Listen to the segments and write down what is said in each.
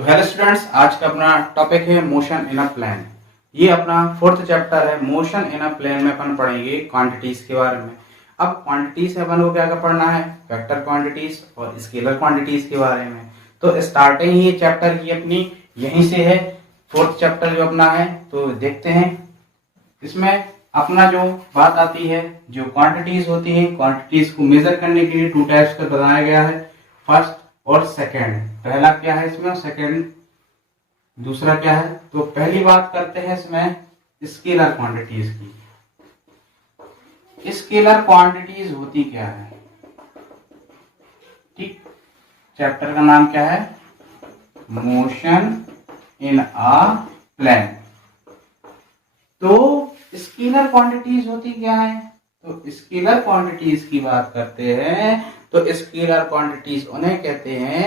तो hello students, आज का अपना टॉपिक है मोशन इन अ प्लेन। ये अपना फोर्थ चैप्टर है। मोशन इन अ प्लेन में अपन पढ़ेंगे क्वांटिटीज के बारे में। अब क्वांटिटीज से अपन को क्या क्या पढ़ना है? वेक्टर क्वांटिटीज और स्केलर क्वांटिटीज के बारे में। तो स्टार्टिंग ये चैप्टर की अपनी यहीं से है, फोर्थ चैप्टर जो अपना है। तो देखते हैं इसमें अपना जो बात आती है, जो क्वांटिटीज होती है, क्वांटिटीज को मेजर करने के लिए टू टाइप्स का बनाया गया है, फर्स्ट और सेकेंड। पहला क्या है इसमें, सेकेंड दूसरा क्या है। तो पहली बात करते हैं इसमें स्केलर क्वांटिटीज की। स्केलर क्वांटिटीज होती क्या है? ठीक, चैप्टर का नाम क्या है? Motion in a plane. तो स्केलर क्वांटिटीज होती क्या है? तो स्केलर क्वांटिटीज की बात करते हैं तो स्केलर क्वांटिटीज उन्हें कहते हैं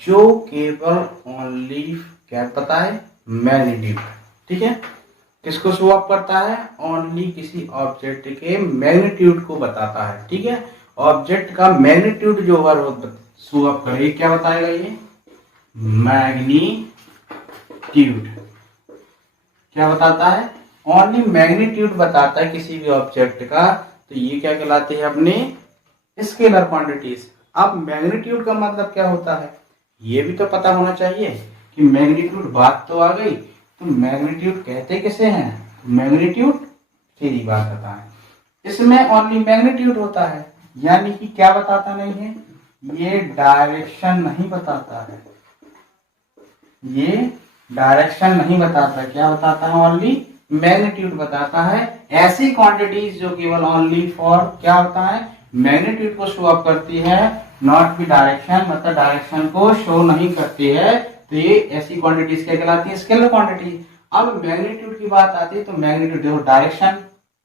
जो केवल ओनली क्या पता है, मैग्नीट्यूड। ठीक है, किसको शो अप करता है? ओनली किसी ऑब्जेक्ट के मैग्नीट्यूड को बताता है। ठीक है, ऑब्जेक्ट का मैग्नीट्यूड जो शो अप करे, क्या बताएगा ये? मैग्नीट्यूड। क्या बताता है? ओनली मैग्नीट्यूड बताता है किसी भी ऑब्जेक्ट का। तो ये क्या कहलाती है? अपनी स्केलर क्वांटिटीज। अब मैग्नीट्यूड का मतलब क्या होता है, ये भी तो पता होना चाहिए कि मैग्नीट्यूड बात तो आ गई, तो मैग्नीट्यूड कहते किसे हैं? मैग्नीट्यूड सीधी बात होता है, इसमें ओनली मैग्नीट्यूड होता है। यानी कि क्या बताता नहीं है, ये डायरेक्शन नहीं बताता है, ये डायरेक्शन नहीं बताता। क्या बताता है? ओनली मैग्नीट्यूड बताता है। ऐसी क्वांटिटीज जो केवल ओनली फॉर क्या होता है, मैग्नीट्यूड को शो अप करती है, नॉट बी डायरेक्शन, मतलब डायरेक्शन को शो नहीं करती है। तो ये ऐसी क्वांटिटीज क्या कहलाती है? Scalar quantity. अब मैग्नीट्यूड की बात आती है तो मैग्नीट्यूड देखो, डायरेक्शन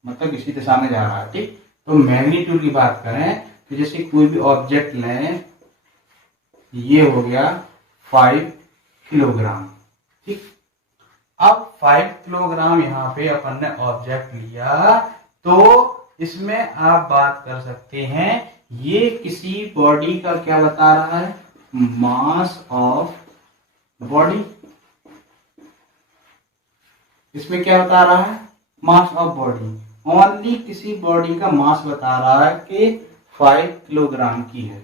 मतलब किसी दिशा में जा रहा है। ठीक, तो मैग्नीट्यूड की बात करें तो जैसे कोई भी ऑब्जेक्ट लें, ये हो गया 5 किलोग्राम। ठीक, अब 5 किलोग्राम यहाँ पे अपन ने ऑब्जेक्ट लिया, तो इसमें आप बात कर सकते हैं ये किसी बॉडी का क्या बता रहा है? Mass of body. इसमें क्या बता रहा है? Mass of body. ओनली किसी बॉडी का मास बता रहा है कि 5 किलोग्राम की है।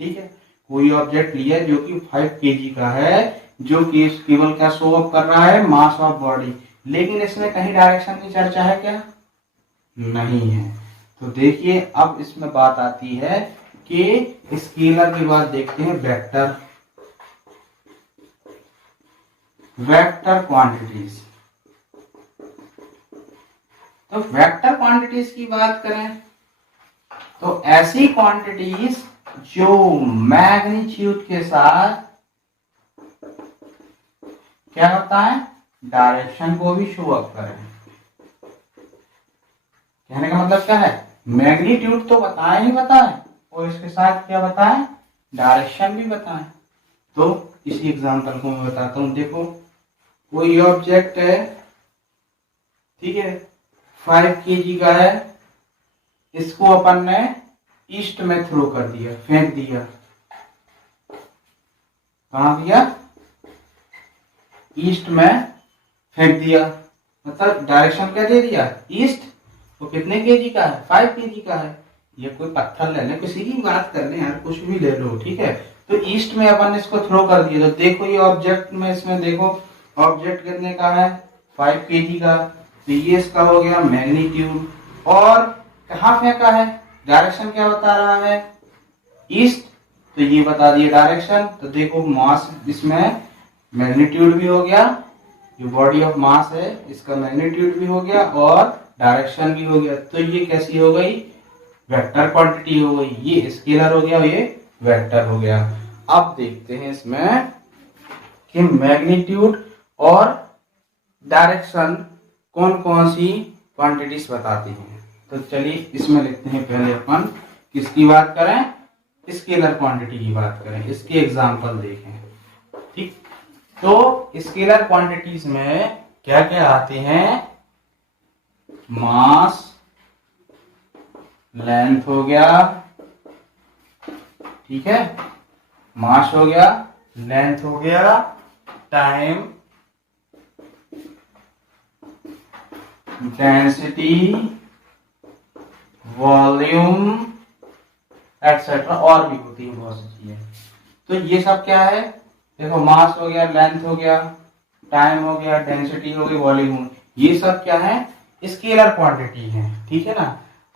ठीक है, कोई ऑब्जेक्ट लिया जो कि 5 केजी का है, जो कि केवल क्या शो अप कर रहा है? Mass of body. लेकिन इसमें कहीं डायरेक्शन की चर्चा है क्या? नहीं है। तो देखिए अब इसमें बात आती है कि स्केलर की बात देखते हैं, वेक्टर। Vector quantities. तो वेक्टर क्वांटिटीज की बात करें तो ऐसी क्वांटिटीज जो मैग्नीट्यूड के साथ क्या होता है? डायरेक्शन को भी शो अप करें। कहने का मतलब क्या है? मैग्नीट्यूड तो बताए ही बताए, और इसके साथ क्या बताएं? डायरेक्शन भी बताएं। तो इसी एग्जांपल को मैं बताता हूं। देखो, कोई ऑब्जेक्ट है, ठीक है, 5 केजी का है, इसको अपन ने ईस्ट में थ्रो कर दिया, फेंक दिया। कहां दिया? ईस्ट में फेंक दिया, मतलब डायरेक्शन क्या दे दिया? ईस्ट। तो कितने केजी का है? 5 केजी का है। ये कोई पत्थर ले ले, किसी की बात कर ले यार, कुछ भी ले लो, ठीक है। तो ईस्ट में अपन इसको थ्रो कर दिया। तो देखो ये ऑब्जेक्ट में, इसमें देखो ऑब्जेक्ट कितने का है? 5 केजी का। तो ये इसका हो गया मैग्नीट्यूड। और कहाँ फेंका है? डायरेक्शन क्या बता रहा है? ईस्ट। तो ये बता दिया डायरेक्शन। तो देखो मास, इसमें मैग्नीट्यूड भी हो गया, जो बॉडी ऑफ मास है इसका मैग्नीट्यूड भी हो गया और डायरेक्शन भी हो गया। तो ये कैसी हो गई? वेक्टर क्वांटिटी हो गई। ये स्केलर हो गया, ये वेक्टर हो गया। अब देखते हैं इसमें कि मैग्नीट्यूड और डायरेक्शन कौन कौन सी क्वांटिटीज बताती हैं। तो चलिए इसमें लिखते हैं पहले अपन किसकी बात करें? स्केलर क्वांटिटी की बात करें, इसके एग्जांपल देखें। ठीक, तो स्केलर क्वांटिटीज में क्या क्या आते हैं? मास, लेंथ हो गया, ठीक है, मास हो गया, लेंथ हो गया, टाइम, डेंसिटी, वॉल्यूम एक्सेट्रा, और भी होती है बहुत सी चीजें। तो ये सब क्या है, देखो मास हो गया, लेंथ हो गया, टाइम हो गया, डेंसिटी हो गई, वॉल्यूम, ये सब क्या है, स्केलर क्वांटिटी है, ठीक है ना।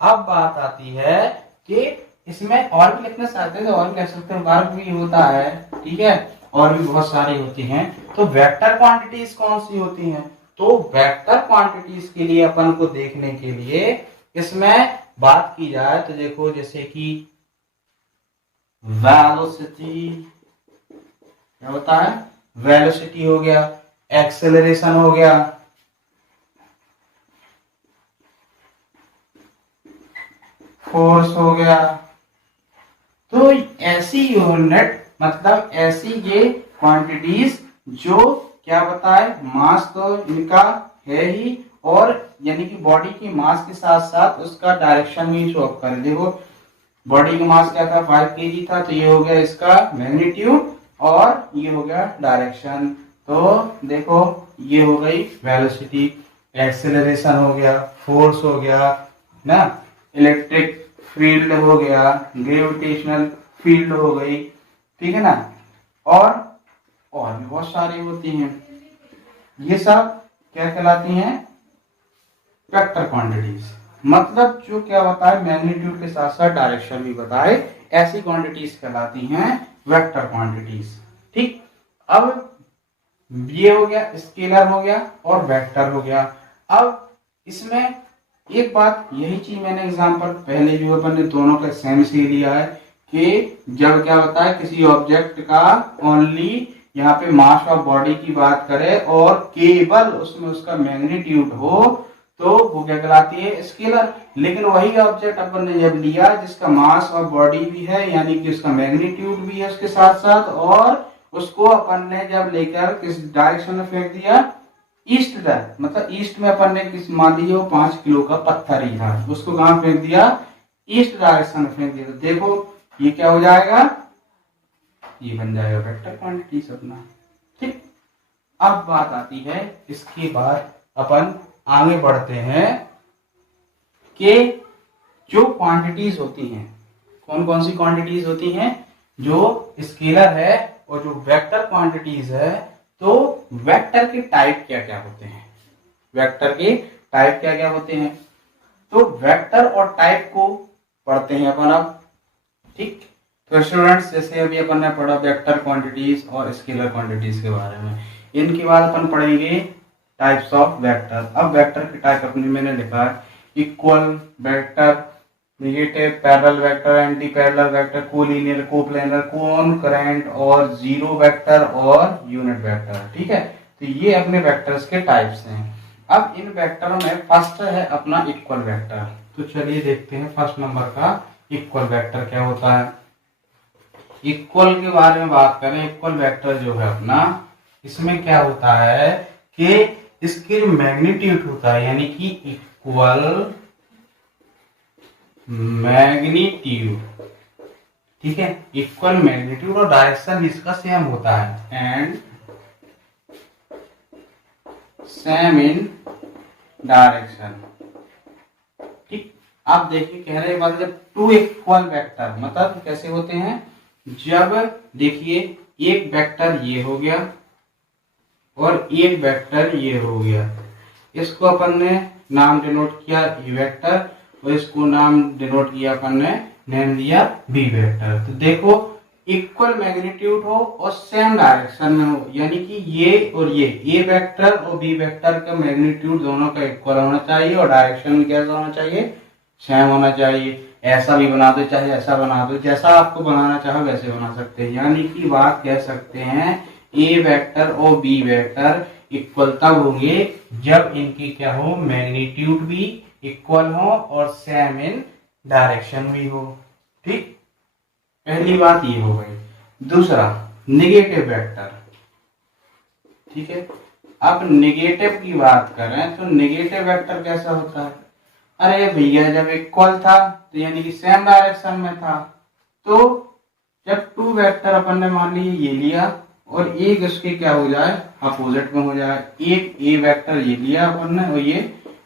अब बात आती है कि इसमें और भी लिखना चाहते हैं तो और कह सकते हैं, वर्क भी होता है, ठीक है, और भी बहुत सारी होती हैं। तो वेक्टर क्वांटिटीज कौन सी होती हैं, तो वेक्टर क्वांटिटीज के लिए अपन को देखने के लिए इसमें बात की जाए तो देखो, जैसे कि वेलोसिटी, क्या होता है, वेलोसिटी हो गया, एक्सेलरेशन हो गया, फोर्स हो गया। तो ऐसी यूनिट, मतलब ऐसी ये क्वांटिटीज जो क्या बताए, मास तो इनका है ही, और यानी कि बॉडी की मास के साथ साथ उसका डायरेक्शन भी शो अप करें। देखो बॉडी का मास क्या था, 5 kg था, तो ये हो गया इसका मैग्नीट्यूड और ये हो गया डायरेक्शन। तो देखो ये हो गई वेलोसिटी, एक्सेलरेशन हो गया, फोर्स हो गया ना, इलेक्ट्रिक फील्ड हो गया, ग्रेविटेशनल फील्ड हो गई, ठीक है ना, और भी बहुत सारी होती हैं। ये सब क्या कहलाती हैं, वेक्टर क्वांटिटीज। मतलब जो क्या बताए, मैग्नीट्यूड के साथ साथ डायरेक्शन भी बताए, ऐसी क्वांटिटीज कहलाती हैं वेक्टर क्वांटिटीज। ठीक, अब ये हो गया, स्केलर हो गया और वेक्टर हो गया। अब इसमें एक बात, यही चीज मैंने एग्जांपल पहले भी अपन ने दोनों का सेम से लिया है कि जब क्या होता है, किसी ऑब्जेक्ट का ओनली यहाँ पे मास ऑफ बॉडी की बात करें और केवल उसमें उसका मैग्नीट्यूड हो, तो वो क्या कहलाती है, स्केलर। लेकिन वही ऑब्जेक्ट अपन ने जब लिया जिसका मास और बॉडी भी है, यानी कि उसका मैग्नीट्यूड भी है उसके साथ साथ, और उसको अपन ने जब लेकर किस डायरेक्शन में फेंक दिया, ईस्ट डायरेक्शन, मतलब ईस्ट में अपन ने किस, मान लीजिए वो 5 किलो का पत्थर ही था, उसको कहां फेंक दिया, ईस्ट डायरेक्शन में फेंक दिया। तो देखो ये क्या हो जाएगा, ये बन जाएगा वेक्टर क्वांटिटी अपना। ठीक, अब बात आती है, इसके बाद अपन आगे बढ़ते हैं कि जो क्वांटिटीज होती हैं, कौन कौन सी क्वांटिटीज होती हैं, जो स्केलर है और जो वेक्टर क्वांटिटीज है। तो वेक्टर के टाइप क्या क्या होते हैं, वेक्टर के टाइप क्या क्या होते हैं, तो वेक्टर और टाइप को पढ़ते हैं अपन अब। ठीक, तो स्टूडेंट्स जैसे अभी अपन ने पढ़ा वेक्टर क्वांटिटीज और स्केलर क्वांटिटीज के बारे में, इनके बाद अपन पढ़ेंगे टाइप्स ऑफ वेक्टर। अब वेक्टर के टाइप अपने मैंने लिखा है, equal vector, negative, parallel vector, anti parallel vector, collinear, coplanar, concurrent और जीरो वेक्टर और यूनिट वेक्टर। ठीक है, तो ये अपने वेक्टर्स के टाइप्स हैं। अब इन वेक्टरों में फर्स्ट है अपना इक्वल वेक्टर। तो चलिए देखते हैं फर्स्ट नंबर का इक्वल वेक्टर क्या होता है। इक्वल के बारे में बात करें, इक्वल वेक्टर जो है अपना, इसमें क्या होता है कि इसकी जो मैग्नीट्यूड होता है, यानी कि इक्वल मैग्नीट्यूड, ठीक है, इक्वल मैग्नीट्यूड और डायरेक्शन इसका सेम होता है, एंड सेम इन डायरेक्शन। ठीक, आप देखिए कह रहे हैं जब टू इक्वल वेक्टर, मतलब कैसे होते हैं, जब देखिए एक वेक्टर ये हो गया और एक वेक्टर ये हो गया, इसको अपन ने नाम डिनोट किया ए वेक्टर और इसको नाम डिनोट किया अपन ने, नेम दिया बी वेक्टर। तो देखो इक्वल मैग्नीट्यूड हो और सेम डायरेक्शन में हो, यानी कि ये और ये ए वेक्टर और बी वेक्टर का मैग्नीट्यूड दोनों का इक्वल होना चाहिए और डायरेक्शन कैसा होना चाहिए, सेम होना चाहिए। ऐसा भी बना दो चाहे ऐसा बना दो, जैसा आपको बनाना चाहो वैसे बना सकते हैं। यानी कि बात कह सकते हैं ए वेक्टर और बी वेक्टर इक्वल तब होंगे जब इनकी क्या हो, मैग्नीट्यूड भी इक्वल हो और सेम इन डायरेक्शन भी हो। ठीक, पहली बात ये हो गई। दूसरा नेगेटिव वेक्टर। ठीक है, अब नेगेटिव की बात करें तो नेगेटिव वेक्टर कैसा होता है, अरे भैया जब इक्वल था तो यानी कि सेम डायरेक्शन में था, तो जब टू वेक्टर अपन ने मान ली ये लिया और एक उसके क्या हो जाए, अपोजिट में हो जाए। एक ए वेक्टर ये लिया अपन ने और ये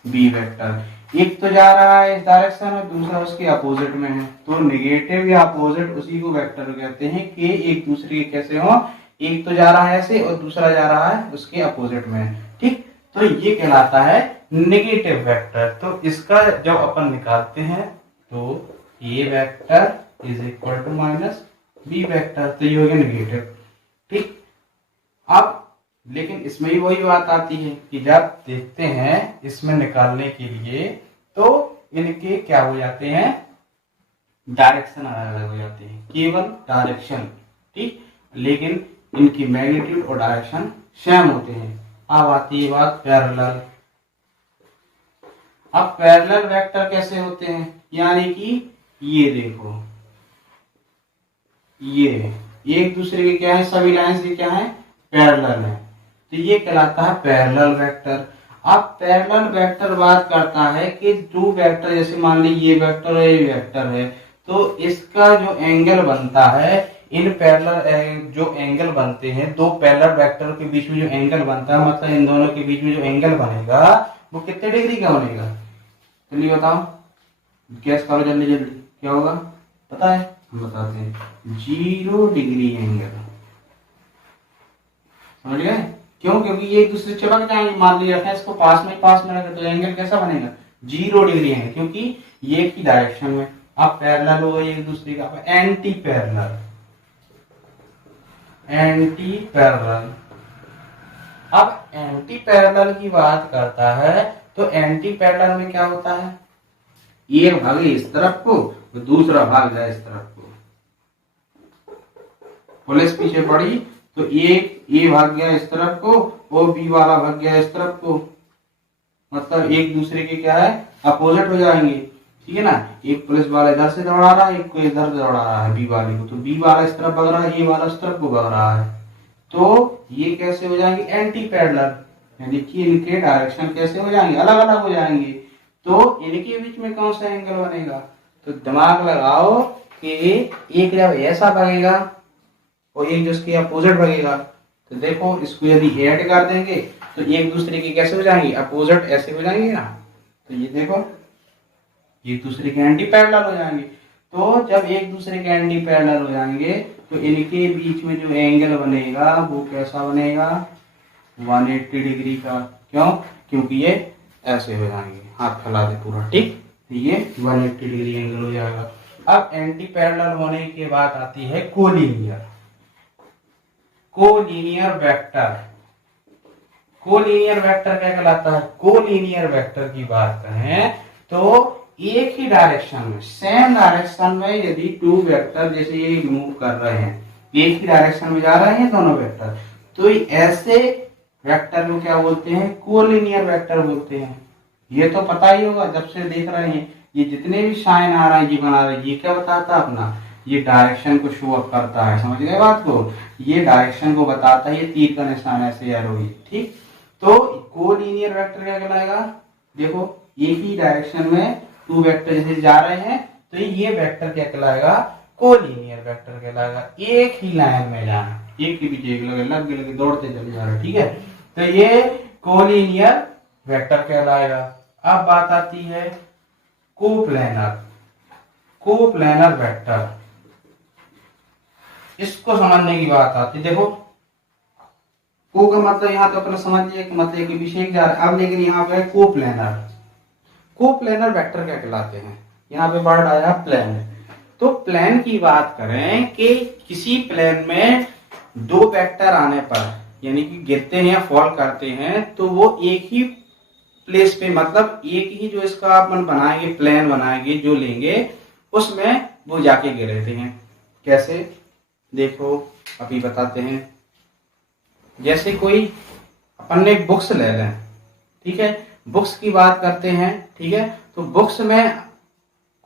बी वेक्टर, एक तो जा रहा है इस डायरेक्शन में, दूसरा उसके अपोजिट में है, तो नेगेटिव या अपोजिट उसी को वेक्टर कहते हैं कि एक दूसरे के कैसे हो, एक तो जा रहा है ऐसे और दूसरा जा रहा है उसके अपोजिट में, ठीक। तो ये कहलाता है नेगेटिव वेक्टर। तो इसका जब अपन निकालते हैं तो A vector is equal to minus B vector, तो ये हो गया नेगेटिव, ठीक। अब लेकिन इसमें ही वही बात आती है कि जब देखते हैं इसमें निकालने के लिए तो इनके क्या हो जाते हैं, डायरेक्शन अलग अलग हो जाते हैं, केवल डायरेक्शन, ठीक, लेकिन इनकी मैग्नीट्यूड और डायरेक्शन सेम होते हैं। अब आती है बात पैरेलल। अब पैरेलल वेक्टर कैसे होते हैं, यानी कि ये देखो, ये एक दूसरे के क्या है, सभी लाइन से क्या है, पैरेलल है, तो ये कहलाता है पैरेलल वेक्टर। अब पैरेलल वेक्टर बात करता है कि दो वेक्टर, जैसे मान ली ये वेक्टर है ये वेक्टर है, तो इसका जो एंगल बनता है, इन पैरेलल जो एंगल बनते हैं दो पैरेलल वेक्टर के बीच में जो एंगल बनता है, मतलब इन दोनों के बीच में जो एंगल बनेगा वो कितने डिग्री का बनेगा, चलिए बताओ, गैस करो जल्दी जल्दी, क्या होगा पता है, हम बताते हैं, 0 डिग्री एंगल। समझ गए क्यों, क्योंकि ये एक दूसरे से चिपक जाएंगे, मान लीजिए रखें इसको पास में रखें तो एंगल कैसा बनेगा, 0 डिग्री एंगल, क्योंकि ये की डायरेक्शन में। अब पैरेलल हो एक दूसरे का, एंटी पैरेलल, एंटी पैरेलल। अब एंटी पैरेलल की बात करता है तो एंटी पैरेलल में क्या होता है, एक भाग इस तरफ को तो दूसरा भाग जाए इस तरफ को, पुलिस पीछे पड़ी तो एक ए भाग गया इस तरफ को और बी वाला भाग गया इस तरफ को, मतलब एक दूसरे के क्या है, अपोजिट हो जाएंगे, ठीक है ना। एक पुलिस वाला इधर से दौड़ा रहा है, एक को इधर से दौड़ा रहा है बी वाले को, तो बी वाला इस तरफ भाग रहा है, ए वाला इस तरफ को भाग रहा है, तो ये कैसे हो जाएंगे, एंटी पैरेलल, यानी कि इनके डायरेक्शन कैसे हो जाएंगे, अलग अलग हो जाएंगे। तो इनके बीच में कौन सा एंगल बनेगा, तो दिमाग लगाओ कि एक जब ऐसा भागेगा और एक जिसके अपोजिट भागेगा, तो देखो इसको यदि ऐड कर देंगे तो एक दूसरे के कैसे हो जाएंगे, अपोजिट ऐसे हो जाएंगे ना, तो ये देखो एक दूसरे के एंटी पैरेलल हो जाएंगे। तो जब एक दूसरे के एंटी पैरेलल हो जाएंगे तो इनके बीच में जो एंगल बनेगा वो कैसा बनेगा, 180 डिग्री का। क्यों, क्योंकि ये ऐसे हो जाएंगे, हाथ फैला दे पूरा, ठीक, तो ये 180 डिग्री एंगल हो जाएगा। अब एंटी पैरेलल होने के बाद आती है collinear, collinear vector. Collinear vector क्या कहलाता है, कोलिनियर वेक्टर की बात करें तो एक ही डायरेक्शन में, सेम डायरेक्शन में यदि टू वेक्टर जैसे ये मूव कर रहे हैं, एक ही डायरेक्शन में जा रहे हैं दोनों वेक्टर, तो ऐसे वेक्टर को क्या बोलते हैं, कोलिनियर वेक्टर बोलते हैं। ये तो पता ही होगा जब से देख रहे हैं, ये जितने भी साइन आ रहे हैं ये बना रहे हैं, ये क्या बताता है अपना, ये डायरेक्शन को शो अप करता है, समझ गए बात को, ये डायरेक्शन को बताता है, ये तीर का निशान ऐसे एरो, ठीक। तो कोलिनियर वेक्टर क्या कहलाएगा, देखो एक ही डायरेक्शन में टू वेक्टर जैसे जा रहे हैं तो ये वेक्टर क्या कहलाएगा, कोलिनियर वेक्टर कहलाएगा। एक ही लाइन में जाना, एक ही बीच एक लगे दौड़ते चले जा रहे, ठीक है, तो ये कोलिनियर वेक्टर कहलाएगा। अब बात आती है कोप्लेनर, कोप्लेनर वेक्टर, इसको समझने की बात आती है। देखो को का मतलब यहाँ तो अपना समझ लिया कि मतलब कि विषय जा रहा है, अब लेकिन यहाँ पे कोप्लेनर, कोप्लेनर वेक्टर क्या कहलाते हैं, यहाँ पे वर्ड आया प्लेन। तो प्लेन की बात करें कि किसी प्लेन में दो वेक्टर आने पर यानी कि गिरते हैं या फॉल करते हैं तो वो एक ही प्लेस पे, मतलब एक ही जो इसका अपन बनाएंगे, प्लेन बनाएंगे जो लेंगे उसमें वो जाके गिरते हैं। कैसे, देखो अभी बताते हैं। जैसे कोई अपन ने बुक्स ले लें, ठीक है, बुक्स की बात करते हैं, ठीक है, तो बुक्स में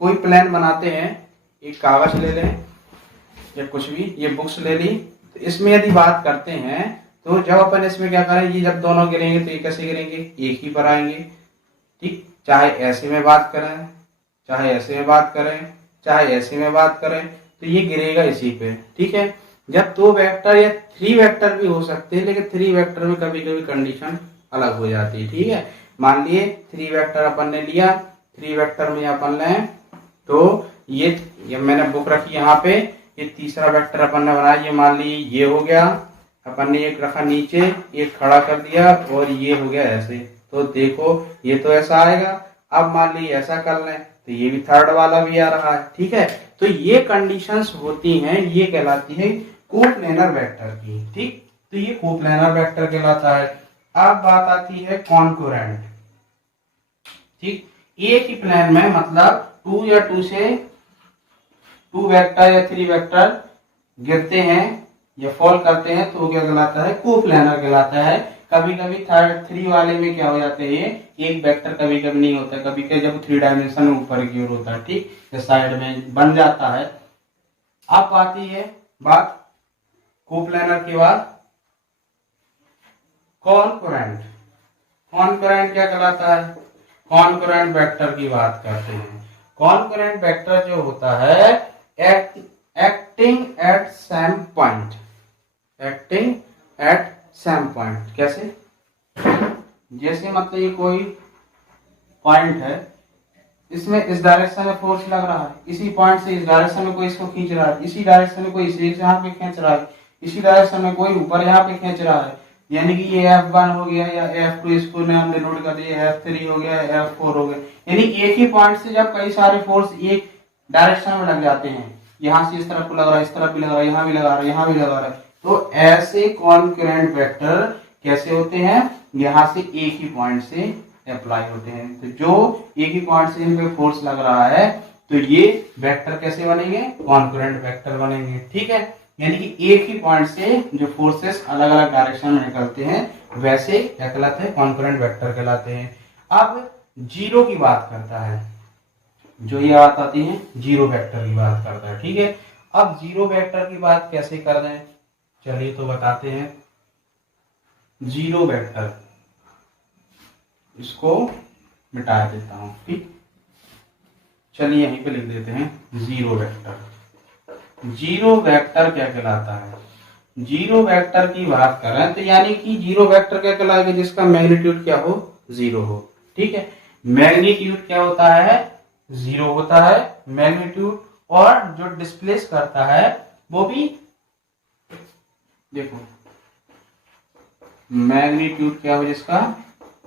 कोई प्लान बनाते हैं, एक कागज ले लें या कुछ भी, ये बुक्स ले ली, तो इसमें यदि बात करते हैं तो जब अपन इसमें क्या करेंगे, जब दोनों गिरेंगे तो ये कैसे गिरेंगे, एक ही पर आएंगे, ठीक, चाहे ऐसे में बात करें, चाहे ऐसे में बात करें, चाहे ऐसे में बात करें, तो ये गिरेगा इसी पे, ठीक है। जब 2 वेक्टर या 3 वेक्टर भी हो सकते हैं, लेकिन 3 वेक्टर में कभी कभी कंडीशन अलग हो जाती है। ठीक है, मान लिए 3 वेक्टर अपन ने लिया, 3 वेक्टर में अपन लें तो ये मैंने बुक रखी यहाँ पे, ये तीसरा वेक्टर अपन ने बनाया, ये मान ली ये हो गया, अपन ने एक रखा नीचे, एक खड़ा कर दिया और ये हो गया ऐसे। तो देखो ये तो ऐसा आएगा। अब मान ली ऐसा कर लें तो ये भी थर्ड वाला भी आ रहा है। ठीक है, तो ये कंडीशंस होती हैं, ये कहलाती है कोप्लेनर वेक्टर की। ठीक, तो ये कोप्लेनर वेक्टर कहलाता है। अब बात आती है कॉन्करेंट। ठीक, एक ही प्लेन में मतलब 2 या 2 से 2 वेक्टर या 3 वेक्टर गिरते हैं या फॉल करते हैं तो क्या कहलाता है, कोप्लेनर कहलाता है। कभी कभी 3 वाले में क्या हो जाते हैं, एक वेक्टर कभी कभी नहीं होता, कभी कभी जब 3 डायमेंशन में ऊपर की ओर होता है, ठीक, या साइड में बन जाता है। अब आती है बात कोप्लेनर के बाद कॉन्करेंट। कॉन्करेंट क्या कहलाता है, कॉन्करेंट वेक्टर की बात करते हैं। कॉन्करेंट वेक्टर जो होता है acting at same point, acting at same point. कैसे, जैसे मतलब ये कोई पॉइंट है, इसमें इस डायरेक्शन में फोर्स लग रहा है, इसी पॉइंट से इस डायरेक्शन में कोई इसको खींच रहा है, इसी डायरेक्शन में कोई इसे यहाँ पे खींच रहा है, इसी डायरेक्शन में कोई ऊपर यहाँ पे खींच रहा है। यानी कि ये F1 हो गया या F2, इसको ने हमने नोट कर दिया, F3 हो गया, F4 हो गया। यानी एक ही पॉइंट से जब कई सारे फोर्स एक डायरेक्शन में लग जाते हैं, यहाँ से इस तरफ को लग रहा है, इस तरफ भी लग रहा है, यहाँ भी लगा रहा है, यहाँ भी लगा रहा है, तो ऐसे कॉन्करेंट वेक्टर कैसे होते हैं, यहाँ से एक ही पॉइंट से अप्लाई होते हैं। तो जो एक ही पॉइंट से इन पे फोर्स लग रहा है तो ये वेक्टर कैसे बनेंगे, कॉन्करेंट वेक्टर बनेंगे। ठीक है, यानी कि एक ही पॉइंट से जो फोर्सेस अलग अलग डायरेक्शन में निकलते हैं वैसे क्या कहलाते हैं, कॉन्करेंट वेक्टर कहलाते हैं। अब जीरो की बात करता है, जो ये बात आती है जीरो वेक्टर की बात करता है। ठीक है, अब जीरो वेक्टर की बात कैसे कर रहे हैं, चलिए तो बताते हैं। जीरो वेक्टर, इसको मिटा देता हूं। ठीक, चलिए यहीं पे लिख देते हैं जीरो वेक्टर। जीरो वेक्टर क्या कहलाता है, जीरो वेक्टर की बात करें तो यानी कि जीरो वेक्टर क्या कहलाएगा, जिसका मैग्नीट्यूड क्या हो, जीरो हो। ठीक है, मैग्नीट्यूड क्या होता है, जीरो होता है मैग्नीट्यूड, और जो डिस्प्लेस करता है वो भी, देखो मैग्नीट्यूड क्या हो जिसका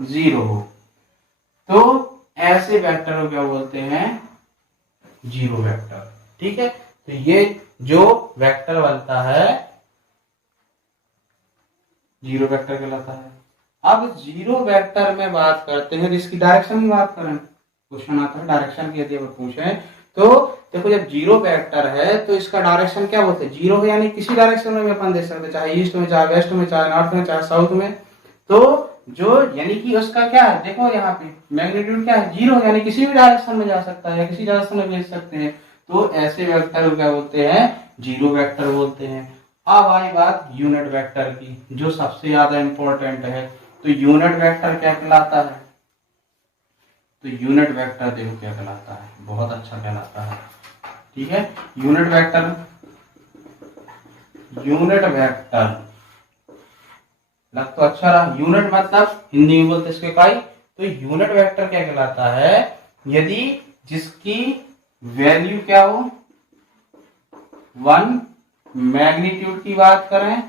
जीरो हो, तो ऐसे वेक्टर को क्या बोलते हैं, जीरो वेक्टर। ठीक है, तो ये जो वेक्टर बनता है जीरो वेक्टर कहलाता है। अब जीरो वेक्टर में बात करते हैं, इसकी डायरेक्शन की बात करें, क्वेश्चन आता है डायरेक्शन की, यदि आप पूछे तो देखो जब जीरो वेक्टर है तो इसका डायरेक्शन क्या बोलते हैं, जीरो है, यानी किसी डायरेक्शन में अपन देख सकते हैं, चाहे ईस्ट में, चाहे वेस्ट में, चाहे नॉर्थ में, चाहे साउथ में। तो जो यानी कि उसका क्या है, देखो यहाँ पे मैग्नीट्यूड क्या है, जीरो, यानी किसी भी डायरेक्शन में जा सकता है या किसी डायरेक्शन में भेज सकते हैं। तो ऐसे वेक्टर को क्या बोलते हैं, जीरो वेक्टर बोलते हैं। अब आई बात यूनिट वेक्टर की, जो सबसे ज्यादा इंपॉर्टेंट है। तो यूनिट वेक्टर क्या कहलाता है, तो यूनिट वेक्टर देखो क्या कहलाता है, बहुत अच्छा कहलाता है। ठीक है, यूनिट वेक्टर, यूनिट वेक्टर लग तो अच्छा रहा, यूनिट मतलब हिंदी में बोलते इसके इकाई। तो यूनिट वेक्टर क्या कहलाता है, यदि जिसकी वैल्यू क्या हो, 1, मैग्नीट्यूड की बात करें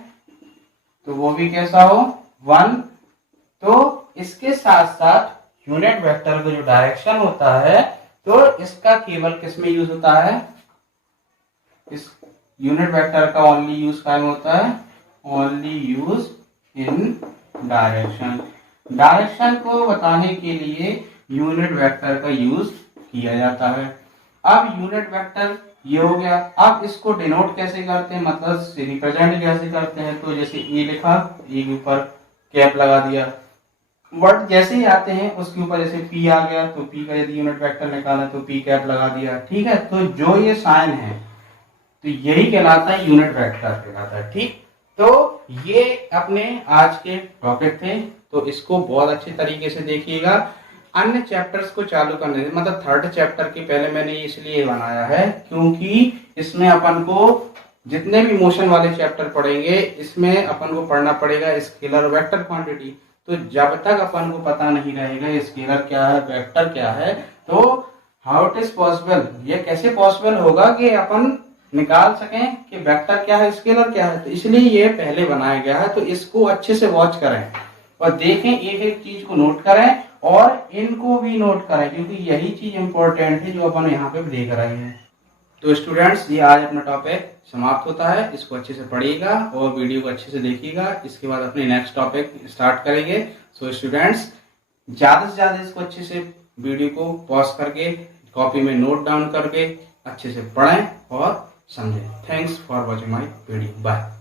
तो वो भी कैसा हो, 1। तो इसके साथ साथ यूनिट वेक्टर का जो डायरेक्शन होता है तो इसका केवल किसमें यूज होता है, इस यूनिट वेक्टर का ओनली यूज क्या होता है, only use in direction. Direction को बताने के लिए यूनिट वेक्टर का यूज किया जाता है। अब यूनिट वेक्टर ये हो गया। अब इसको डिनोट कैसे करते हैं, मतलब रिप्रेजेंट कैसे करते हैं, तो जैसे ए लिखा, ए के ऊपर कैप लगा दिया, वर्ड जैसे ही आते हैं उसके ऊपर जैसे पी आ गया तो पी का यदि यूनिट वेक्टर निकाला तो पी कैप लगा दिया। ठीक है, तो जो ये साइन है तो यही कहलाता है यूनिट वेक्टर कहलाता है। ठीक, तो ये अपने आज के टॉपिक थे, तो इसको बहुत अच्छे तरीके से देखिएगा। अन्य चैप्टर्स को चालू करने मतलब थर्ड चैप्टर के पहले मैंने इसलिए बनाया है क्योंकि इसमें अपन को जितने भी मोशन वाले चैप्टर पढ़ेंगे इसमें अपन को पढ़ना पड़ेगा स्केलर वेक्टर क्वांटिटी। तो जब तक अपन को पता नहीं रहेगा स्केलर क्या है वेक्टर क्या है, तो हाउ इट इज पॉसिबल, ये कैसे पॉसिबल होगा कि अपन निकाल सकें कि वेक्टर क्या है स्केलर क्या है। तो इसलिए ये पहले बनाया गया है। तो इसको अच्छे से वॉच करें और देखें, एक एक चीज को नोट करें और इनको भी नोट करें, क्योंकि यही चीज इंपॉर्टेंट है जो अपन यहाँ पे देख रहे हैं। तो स्टूडेंट्स, ये आज अपना टॉपिक समाप्त होता है। इसको अच्छे से पढ़िएगा और वीडियो को अच्छे से देखिएगा। इसके बाद अपने नेक्स्ट टॉपिक स्टार्ट करेंगे। सो स्टूडेंट्स, ज्यादा से ज्यादा इसको अच्छे से वीडियो को पॉज करके कॉपी में नोट डाउन करके अच्छे से पढ़ें और समझें। Thanks for watching my video. Bye.